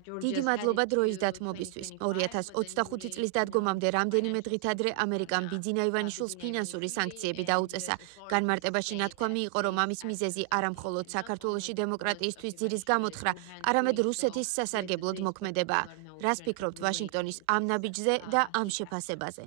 დიდი მადლობა დროის დათმობისთვის. 2025 წლის დადგომამდე რამდენიმე დღით ადრე ამერიკამ ბიძინა ივანიშვილს ფინანსური სანქციები დაუწესა. განმარტებაში ნათქვამი იყო, რომ ამის მიზეზი არა მხოლოდ საქართველოში დემოკრატიისთვის ძირის გამოთხრა, არამედ რუსეთის სასარგებლოდ მოქმედებაა. რას ფიქრობთ ვაშინგტონის ამ ნაბიჯზე და ამ შეფასებაზე?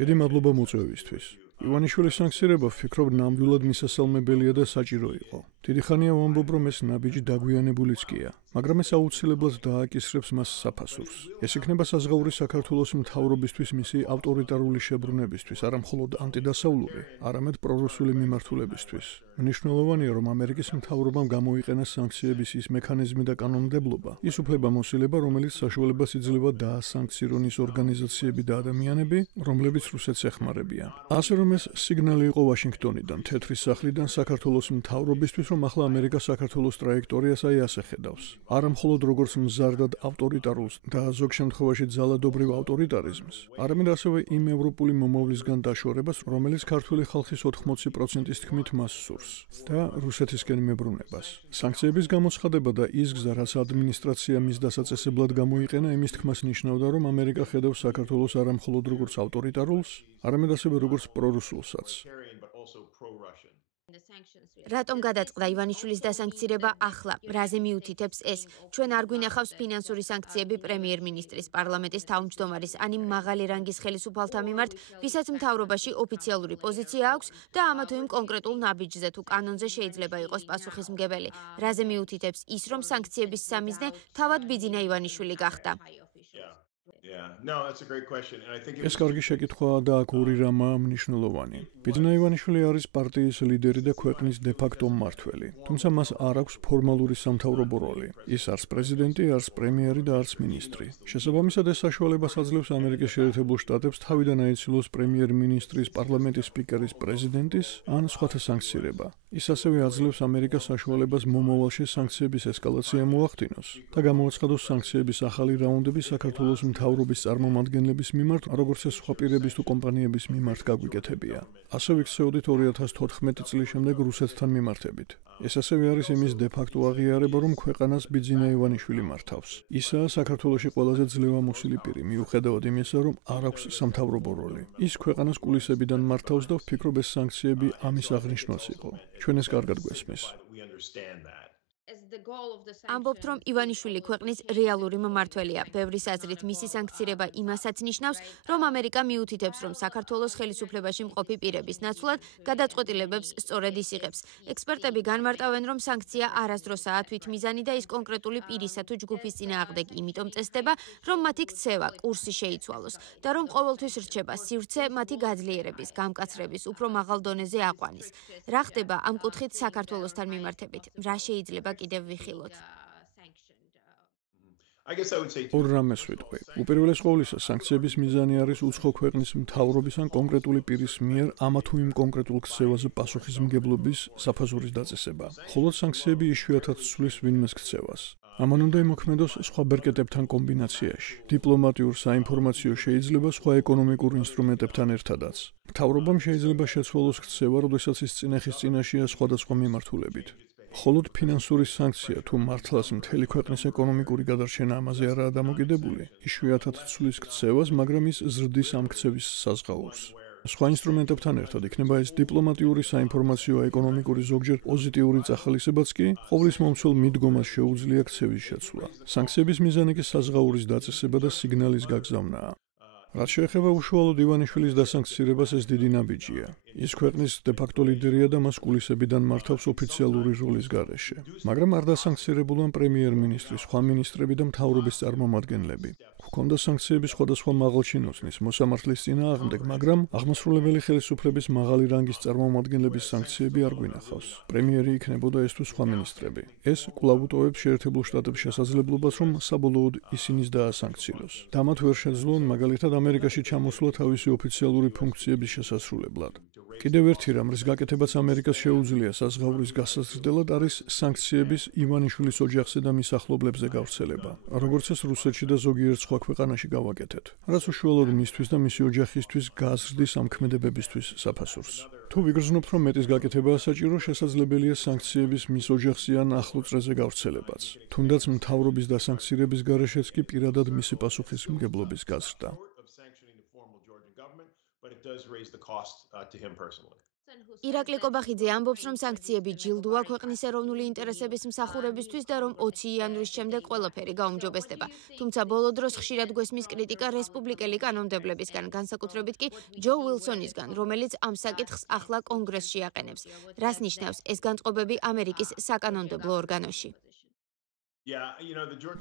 დიდი მადლობა მოწვევისთვის. ივანიშვილის სანქცირება ვფიქრობ ნამდვილად მისასალმებელია და საჭირო იყო. დიდი ხანია ვამბობ, რომ ეს ნაბიჯი დაგვიანებულიც კია, მაგრამ ეს აუცილებლად დააკისრებს მას საფასურს. ეს იქნება საზღაური საქართველოს მთავრობისთვის მისი ავტორიტარული შებრუნებისთვის, არა მხოლოდ ანტიდასავლური, არამედ პრორუსული მიმართულებისთვის. მნიშვნელოვანია, რომ ამერიკის მთავრობამ გამოიყენა სანქციების ის მექანიზმი და კანონმდებლობა, ის უფლებამოსილება, რომელიც საშუალებას იძლევა დაასანქცირონ ის ორგანიზაციები და ადამიანები, რომლებიც რუსეთს ეხმარებიან. ასე რომ ეს სიგნალი იყო ვაშინგტონიდან, თეთრი სახლიდან საქართველოს მთავრობისთვის, რომ ახლა ამერიკა საქართველოს ტრაექტორიას აი ასე ხედავს. არა მხოლოდ როგორც მზარდად ავტორიტარულს და ზოგ შემთხვევაში ძალადობრივ ავტორიტარიზმს, არამედ ასევე იმ ევროპული მომავლისგან დაშორებას, რომელიც ქართული ხალხის 80%-ის თქმით მას სურს და რუსეთისკენ მებრუნებას. სანქციების გამოცხადება და ის გზა, რაც ადმინისტრაცია მის დასაწესებლად გამოიყენა, იმის თქმას ნიშნავდა, რომ ამერიკა ხედავს საქართველოს არა მხოლოდ როგორც ავტორიტარულს, არამედ ასევე როგორც პრორუსულსაც. რატომ გადაწყდა ივანიშვილის დასანქცირება ახლა? რაზე მიუთითებს ეს? ჩვენ არ გვინახავს ფინანსური სანქციები პრემიერ-მინისტრის, პარლამენტის თავმჯდომარის ან იმ მაღალი რანგის ხელისუფალთა მიმართ, ვისაც მთავრობაში ოფიციალური პოზიცია აქვს და ამა თუ იმ კონკრეტულ ნაბიჯზე თუ კანონზე შეიძლება იყოს პასუხისმგებელი. რაზე მიუთითებს ის, რომ სანქციების სამიზნე თავად ბიძინა ივანიშვილი გახდა? ეს კარგი შეკითხვაა და აქ ორი რამაა მნიშვნელოვანი. ბიძინა ივანიშვილი არის პარტიის ლიდერი და ქვეყნის დე-ფაქტო მმართველი, თუმცა მას არ აქვს ფორმალური სამთავრობო როლი. ის არც პრეზიდენტი, არც პრემიერი და არც მინისტრი. შესაბამისად, ეს საშუალებას აძლევს ამერიკის შეერთებულ შტატებს თავიდან აიცილოს პრემიერ-მინისტრის, პარლამენტის სპიკერის, პრეზიდენტის ან სხვათა სანქცირება. ის ასევე აძლევს ამერიკას საშუალებას მომავალში სანქციების ესკალაცია მოახდინოს და გამოაცხადოს სანქციების ახალი რაუნდები საქართველოს მთავრობის წარმომადგენლების მიმართ, როგორც ეს სხვა პირების თუ კომპანიების მიმართ გაგვიკეთებია. ასე ვიქცეოდით 2014 წლის შემდეგ რუსეთთან მიმართებით. ეს ასევე არის იმის დე-ფაქტო აღიარება, რომ ქვეყანას ბიძინა ივანიშვილი მართავს. ისაა საქართველოში ყველაზე ძლევამოსილი პირი, მიუხედავად იმისა, რომ არ აქვს სამთავრობო როლი. ის ქვეყანას კულისებიდან მართავს და ვფიქრობ, ეს სანქციები ამის აღნიშნავს იყო. ჩვენ ეს კარგად გვესმის. ამბობთ, რომ ივანიშვილი ქვეყნის რეალური მმართველია. ბევრის აზრით მისი სანქცირება იმასაც ნიშნავს, რომ ამერიკა მიუთითებს, რომ საქართველოს ხელისუფლებაში მყოფი პირების ნაცვლად გადაწყვეტილებებს სწორედ ის იღებს. ექსპერტები განმარტავენ, რომ სანქცია არასდროსაა თვითმიზანი და ის კონკრეტული პირისა თუ ჯგუფის წინააღმდეგ იმიტომ წესდება, რომ მათი ქცევა, კურსი შეიცვალოს და რომ ყოველთვის რჩება სივრცე მათი გაძლიერების, გამკაცრების, უფრო მაღალ დონეზე აყვანის. რა ხდება ამ კუთხით საქართველოსთან მიმართებით? რა შეიძლება კიდევ ვიხილოთ? ორ რამეს ვიტყვი. უპირველეს ყოვლისა, სანქციების მიზანი არის უცხო ქვეყნის მთავრობის ან კონკრეტული პირის მიერ ამა თუ იმ კონკრეტულ ქცევაზე პასუხისმგებლობის საფასურის დაწესება. ხოლო სანქციები იშვიათად ცვლის ვინმეს ქცევას. ამან უნდა იმოქმედოს სხვა ბერკეტებთან კომბინაციაში. დიპლომატიურ საინფორმაციო შეიძლება სხვა ეკონომიკურ ინსტრუმენტებთან ერთადაც. მთავრობამ შეიძლება შეცვალოს ქცევა, როდესაც ის წინეხის წინაშეა სხვადასხვა მიმართულებით. მხოლოდ ფინანსური სანქცია თუ მართლაც მთელი ქვეყნის ეკონომიკური გადარჩენა ამაზე არაა დამოკიდებული, იშვიათად ცვლის ქცევას, მაგრამ ის ზრდის ამ ქცევის საზღაურს. სხვა ინსტრუმენტებთან ერთად იქნება ეს დიპლომატიური საინფორმაციო ეკონომიკური ზოგჯერ პოზიტიური წახალისებაც კი, ყოვლის მომცველ მიდგომას შეუძლია ქცევის შეცვლა. სანქციების მიზანი კი საზღაურის დაწესება და სიგნალის გაგზავნაა. რაც შეეხება უშუალოდ ივანიშვილის დასანქცირებას, ეს დიდი ნაბიჯია. ის ქვეყნის დე-ფაქტო ლიდერია და მას კულისებიდან მართავს ოფიციალური როლის გარეშე. მაგრამ არ დასანქცირებულან პრემიერ-მინისტრი, სხვა მინისტრები და მთავრობის წარმომადგენლები. ჰქონდა სანქციების სხვადასხვა მაღალჩინოსნის მოსამართლის წინააღმდეგ, მაგრამ აღმასრულებელი ხელისუფლების მაღალი რანგის წარმომადგენლების სანქციები არ გვინახავს. პრემიერი იქნებოდა ეს თუ სხვა მინისტრები. ეს კვლავ უტოვებს შეერთებულ შტატებს შესაძლებლობას, რომ საბოლოოდ ისინიც დაასანქციროს. და მათ ვერ შეძლონ მაგალითად ამერიკაში ჩამოსვლა თავისი ოფიციალური ფუნქციების შესასრულებლად. კიდევ ერთი რამ, რის გაკეთებაც ამერიკას შეუძლია საზღაურის გასაზრდელად, არის სანქციების ივანიშვილის ოჯახზე და მის ახლობლებზე გავრცელება, როგორც ეს რუსეთში და ზოგიერთ სხვა ქვეყანაში გავაკეთეთ, რაც უშუალოდ მისთვის და მისი ოჯახისთვის გაზრდის ამ ქმედებებისთვის საფასურს. თუ ვიგრძნობთ, რომ მეტის გაკეთებაა საჭირო, შესაძლებელია სანქციების მის ოჯახსი ან ახლო წრეზე გავრცელებაც. თუნდაც მთავრობის დასანქცირების გარეშეც კი პირადად მისი პასუხისმგებლობის გაზრდა. ირაკლი კობახიძე ამბობს, რომ სანქციები ჯილდოა ქვეყნის ეროვნული ინტერესების მსახურებისთვის და რომ 20 იანვრის შემდეგ ყველაფერი გაუმჯობესდება. თუმცა ბოლო დროს ხშირად გვესმის კრიტიკა რესპუბლიკელი კანონმდებლებისგან, განსაკუთრებით კი ჯო უილსონისგან, რომელიც ამ საკითხს ახლა კონგრესში აყენებს. რას ნიშნავს ეს განწყობები ამერიკის საკანონმდებლო ორგანოში?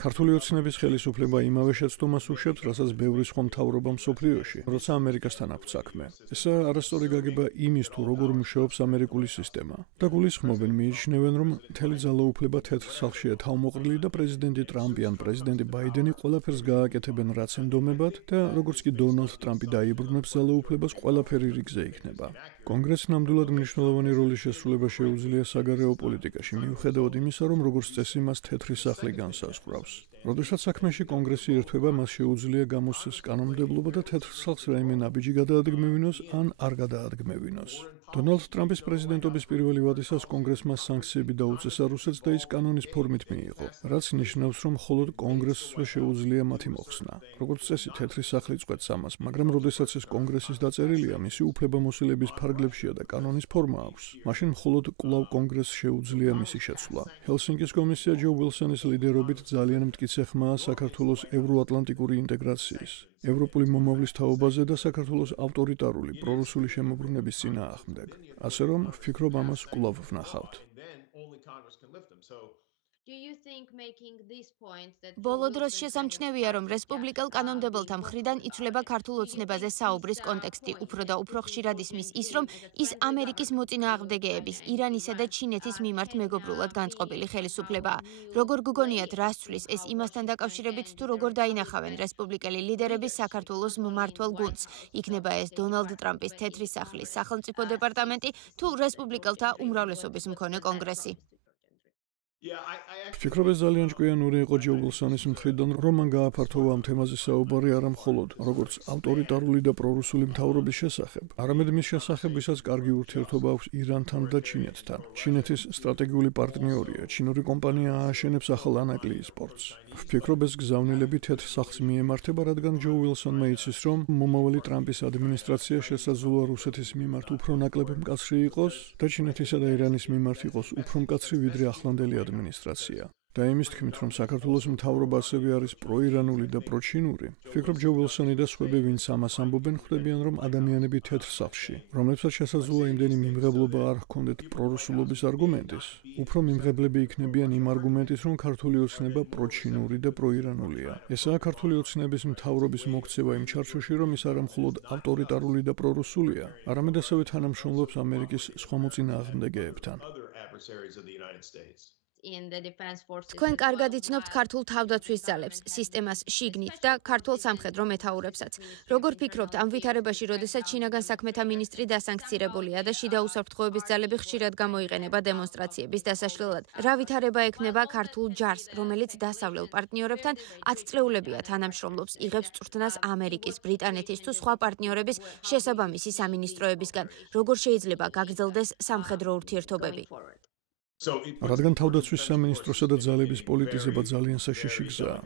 ქართული ოცნების ხელისუფლება იმავე შეცდომას უშვებს, რასაც ბევრი სხვა მთავრობა მსოფლიოში, როცა ამერიკასთან აქვს საქმე. ესა არასწორი გაგება იმის, თუ როგორ მუშაობს ამერიკული სისტემა. და გულისხმობენ, მიიჩნევენ, რომ მთელი ძალაუფლება თეთრ სახლშია თავმოყრილი და პრეზიდენტი ტრამპი ან პრეზიდენტი ბაიდენი ყველაფერს გააკეთებენ, რაც ენდომებათ და როგორც კი დონალდ ტრამპი დაიბრუნებს ძალაუფლებას, ყველაფერი რიგზე იქნება. კონგრესს ნამდვილად მნიშვნელოვანი როლის შესრულება შეუძლია საგარეო პოლიტიკაში, მიუხედავად იმისა, რომ როგორც წესი მას თეთრი სახლი განსაზღვრავს. როდესაც საქმეში კონგრესი ერთვება, მას შეუძლია გამოსცეს კანონმდებლობა და თეთრ სახლს რაიმე ნაბიჯი გადაადგმევინოს ან არ გადაადგმევინოს. დონალდ ტრამპის პრეზიდენტობის პირველი ვადისას კონგრესმა სანქციები დაუწესა რუსეთს და ის კანონის ფორმით მიიღო, რაც ნიშნავს, რომ მხოლოდ კონგრესსვე შეუძლია მათი მოხსნა. როგორც წესი, თეთრი სახლი წყვეტს ამას, მაგრამ როდესაც ეს კონგრესის დაწერილია, მისი უფლებამოსილების ფარგლებშია და კანონის ფორმა აქვს, მაშინ მხოლოდ კვლავ კონგრესს შეუძლია მისი შეცვლა. ჰელსინკის კომისია ჯო უილსონის ლიდერობით ძალიან მტკიცე ხმაა საქართველოს ევროატლანტიკური ინტეგრაციის, ევროპული მომავლის თაობაზე და საქართველოს ავტორიტარული პრორუსული შემოbrunების წინააღმდეგ. ასე რომ, ვფიქრობ, ამას კვლავ ვნახავთ. ბოლო დროს შესამჩნევია, რომ რესპუბლიკელ კანონმდებელთა მხრიდან იცვლება ქართულ ოცნებაზე საუბრის კონტექსტი. უფრო და უფრო ხშირად ისმის ის, რომ ის ამერიკის მოწინააღმდეგეების, ირანისა და ჩინეთის მიმართ მეგობრულად განწყობილი ხელისუფლებაა. როგორ გგონიათ, რას ცვლის ეს იმასთან დაკავშირებით, თუ როგორ დაინახავენ რესპუბლიკელი ლიდერები საქართველოს მმართველ გუნდს? იქნება ეს დონალდ ტრამპის თეთრი სახლის სახელმწიფო დეპარტამენტი თუ რესპუბლიკელთა უმრავლესობის მქონე კონგრესი? ვფიქრობ, ეს ძალიან ჭკვიანური იყო ჯო უილსონის მხრიდან, რომ მან გააფართოვა ამ თემაზე საუბარი არა მხოლოდ როგორც ავტორიტარული და პრორუსული მთავრობის შესახებ, არამედ მის შესახებ, ვისაც კარგი ურთიერთობა აქვს ირანთან და ჩინეთთან. ჩინეთის სტრატეგიული პარტნიორია, ჩინური კომპანია ააშენებს ახალ ანაკლიის პორტს. ვფიქრობ, ეს გზავნილები თეთრ სახლს მიემართება, რადგან ჯო უილსონმა იცის, რომ მომავალი ტრამპის ადმინისტრაცია შესაძლოა რუსეთის მიმართ უფრო ნაკლები მკაცრი იყოს და ჩინეთისა და ირანის მიმართ იყოს უფრო მკაცრი, ვიდრე ახლანდელი ადმინისტრაცია. და იმის თქმით, რომ საქართველოს მთავრობა ასევე არის პროირანული და პროჩინური, ვფიქრობ, ჯო უილსონი და სხვები, ვინც ამას ამბობენ, ხვდებიან, რომ ადამიანები თეთრ სახლში, რომლებსაც შესაძლოა იმდენი მიმღებლობა არ ჰქონდეთ პრორუსულობის არგუმენტის, უფრო მიმღებლები იქნებიან იმ არგუმენტის, რომ ქართული ოცნება პროჩინური და პროირანულია. ესაა ქართული ოცნების მთავრობის მოქცევა იმ ჩარჩოში, რომ ის არა მხოლოდ ავტორიტარული და პრორუსულია, არამედ ასევე თანამშრომლობს ამერიკის სხვა მოწინააღმდეგეებთან. თქვენ კარგად იცნობთ ქართულ თავდაცვის ძალებს, სისტემას შიგნით და ქართულ სამხედრო მეთაურებსაც. როგორ ფიქრობთ, ამ ვითარებაში, როდესაც შინაგან საქმეთა მინისტრი დასანქცირებულია და შიდა უსაფრთხოების ძალები ხშირად გამოიყენება დემონსტრაციების დასაშლელად, რა ვითარება ექნება ქართულ ჯარს, რომელიც დასავლელ პარტნიორებთან 10 წლეულებია თანამშრომლობს, იღებს წვრთნას ამერიკის, ბრიტანეთის თუ სხვა პარტნიორების შესაბამისი სამინისტროებისგან? როგორ შეიძლება გაგრძელდეს სამხედრო ურთიერთობები? რადგან თავდაცვის სამინისტროსა და ძალების პოლიტიზება ძალიან საშიში გზაა.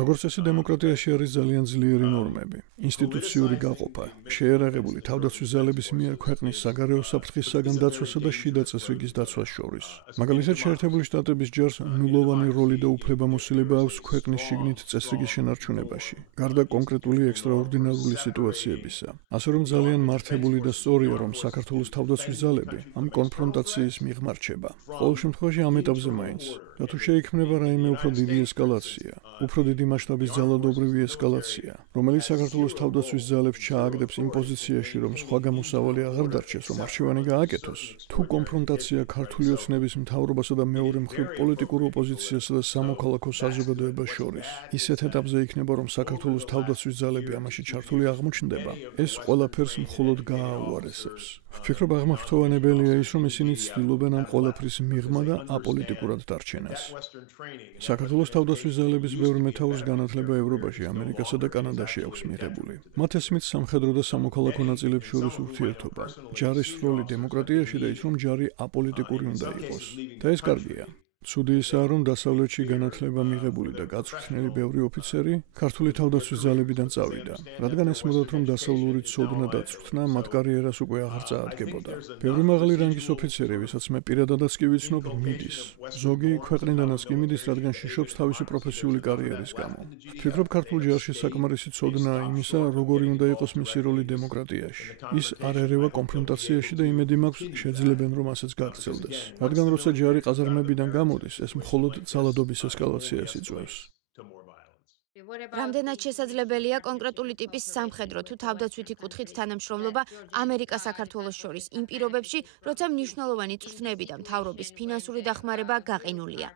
როგორც წესი, დემოკრატიაში არის ძალიან ძლიერი ნორმები, ინსტიტუციური გაყოფა, შეერაღებული თავდაცვის ძალების მიერ ქვეყნის საგარეო საფრთხისაგან დაცვასა და შიდა წესრიგის დაცვას შორის. მაგალითად, შეერთებული შტატების ჯარს ნულოვანი როლი და უფლებამოსილება აქვს ქვეყნის შიგნით წესრიგის შენარჩუნებაში, გარდა კონკრეტული ექსტრაორდინარული სიტუაციებისა. ასე რომ ძალიან მართებული და სწორია, რომ საქართველოს თავდაცვის ძალები ამ კონფრონტაციის მიღმა რჩება. ყოველ შემთხვევაში ამ ეტაპზე მაინც. და თუ შეიქმნება რაიმე უფრო დიდი ესკალაცია, უფრო დიდი მასშტაბის ძალადობრივი ესკალაცია, რომელიც საქართველოს თავდაცვის ძალებს ჩააგდებს იმ პოზიციაში, რომ სხვა გამოსავალი აღარ დარჩეს, რომ არჩევანი გააკეთოს, თუ კონფრონტაცია ქართული ოცნების მთავრობასა და მეორე მხრივ პოლიტიკურ ოპოზიციასა და სამოქალაქო საზოგადოებას შორის, ისეთ ეტაპზე იქნება, რომ საქართველოს თავდაცვის ძალები ამაში ჩართული აღმოჩნდება, ეს ყველაფერს მხოლოდ გააუარესებს. ვფიქრობ, აღმართოვანებელია ის, რომ ისინი ცდილობენ ამ ყველაფრის მიღმა და აპოლიტიკურად დარჩენა. მოვლენას. საქართველოს თავდაცვის ძალების ბევრი მეთაურის განათლება ევროპაში, ამერიკასა და კანადაში აქვს მიღებული. მათ ესმით სამხედრო და სამოქალაქო ნაწილებს შორის ურთიერთობა, ჯარის როლი დემოკრატიაში და ის რომ ჯარი აპოლიტიკური უნდა იყოს. და ეს კარგია. ცუდი ისაა, რომ დასავლეთში განათლება მიღებული და გაწვრთნილი ბევრი ოფიცერი ქართული თავდაცვის ძალებიდან წავიდა, რადგან ესმოდათ, რომ დასავლური ცოდნა და წვრთნა მათ კარიერას უკვე აღარ წაადგებოდა. ბევრი მაღალი რანგის ოფიცერი, ვისაც მე პირადადაც კი ვიცნობ, მიდის. ზოგი ქვეყნიდანაც კი მიდის, რადგან შიშობს თავისი პროფესიული კარიერის გამო. ვფიქრობ, ქართულ ჯარში საკმარისი ცოდნაა იმისა, როგორი უნდა იყოს მისი როლი დემოკრატიაში. ის არ ერევა კონფრონტაციაში და იმედი მაქვს, შეძლებენ რომ ასეც გაგრძელდეს. რადგან როცა ჯარი ყაზარმებიდან გამოდის, ეს მხოლოდ ძალადობის ესკალაციას იწვევს. რამდენად შესაძლებელია კონკრეტული ტიპის სამხედრო თუ თავდაცვითი კუთხით თანამშრომლობა ამერიკა-საქართველოს შორის იმ პირობებში, როცა მნიშვნელოვანი წვრთნები და მთავრობის ფინანსური დახმარება გაყინულია.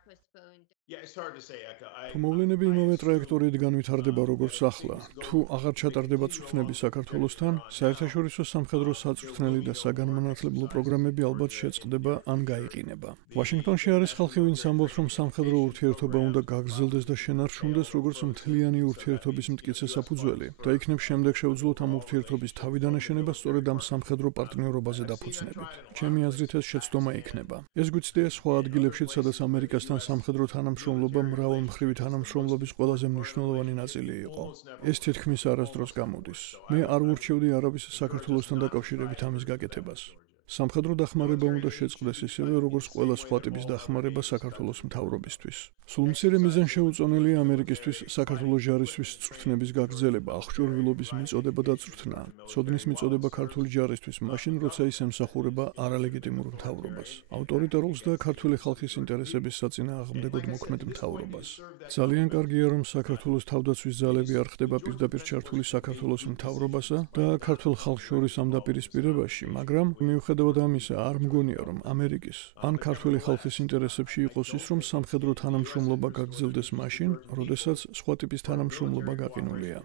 თუ მოვლენები იმავე ტრაექტორიით განვითარდება როგორც ახლა, თუ აღარ ჩატარდება წვრთნები საქართველოსთან, საერთაშორისო სამხედრო საწვრთნელი და საგანმანათლებლო პროგრამები ალბათ შეწყდება ან გაიყინება. ვაშინგტონში არის ხალხი, ვინც ამბობს, რომ სამხედრო ურთიერთობა უნდა გაგრძელდეს და შენარჩუნდეს როგორც მთლიანი ურთიერთობის მტკიცე საფუძველი და იქნებ შემდეგ შეუძლოთ ამ ურთიერთობის თავიდან აშენება სწორედ ამ სამხედრო პარტნიორობაზე დაფუძნებით. ჩემი აზრით ეს შეცდომა იქნება. ეს გვიცდია სხვა ადგილებშიც, სადაც ამერიკასთან სამხედრო თანამშრომლობა მრავალმხრივი თანამშრომლობის ყველაზე მნიშვნელოვანი ნაწილი იყო. ეს თითქმის არასდროს გამოდის. მე არ ვურჩევდი არავის საქართველოსთან დაკავშირებით ამის გაკეთებას. სამხედრო დახმარება უნდა შეწყდეს ისევე, როგორც ყველა სხვა ტიპის დახმარება საქართველოს მთავრობისთვის. სულ მცირე მიზანშეუწონელია ამერიკისთვის საქართველოს ჯარისთვის წვრთნების გაგრძელება, აღჭურვილობის მიწოდება და წვრთნა, ცოდნის მიწოდება ქართული ჯარისთვის, მაშინ როცა ის ემსახურება არალეგიტიმურ მთავრობას, ავტორიტარულს და ქართული ხალხის ინტერესების საწინააღმდეგოდ მოქმედ მთავრობას. ძალიან კარგია, რომ საქართველოს თავდაცვის ძალები არ ხდება პირდაპირ ჩართული საქართველოს მთავრობასა და ქართულ ხალხს შორის ამ დაპირისპირებაში, მაგრამ მიუხედავად ამისა, არ მგონია, რომ ამერიკის ან ქართული ხალხის ინტერესებში იყოს ის, რომ სამხედრო თანამშრომლობა გაგრძელდეს მაშინ, როდესაც სხვა ტიპის თანამშრომლობა გაყინულია.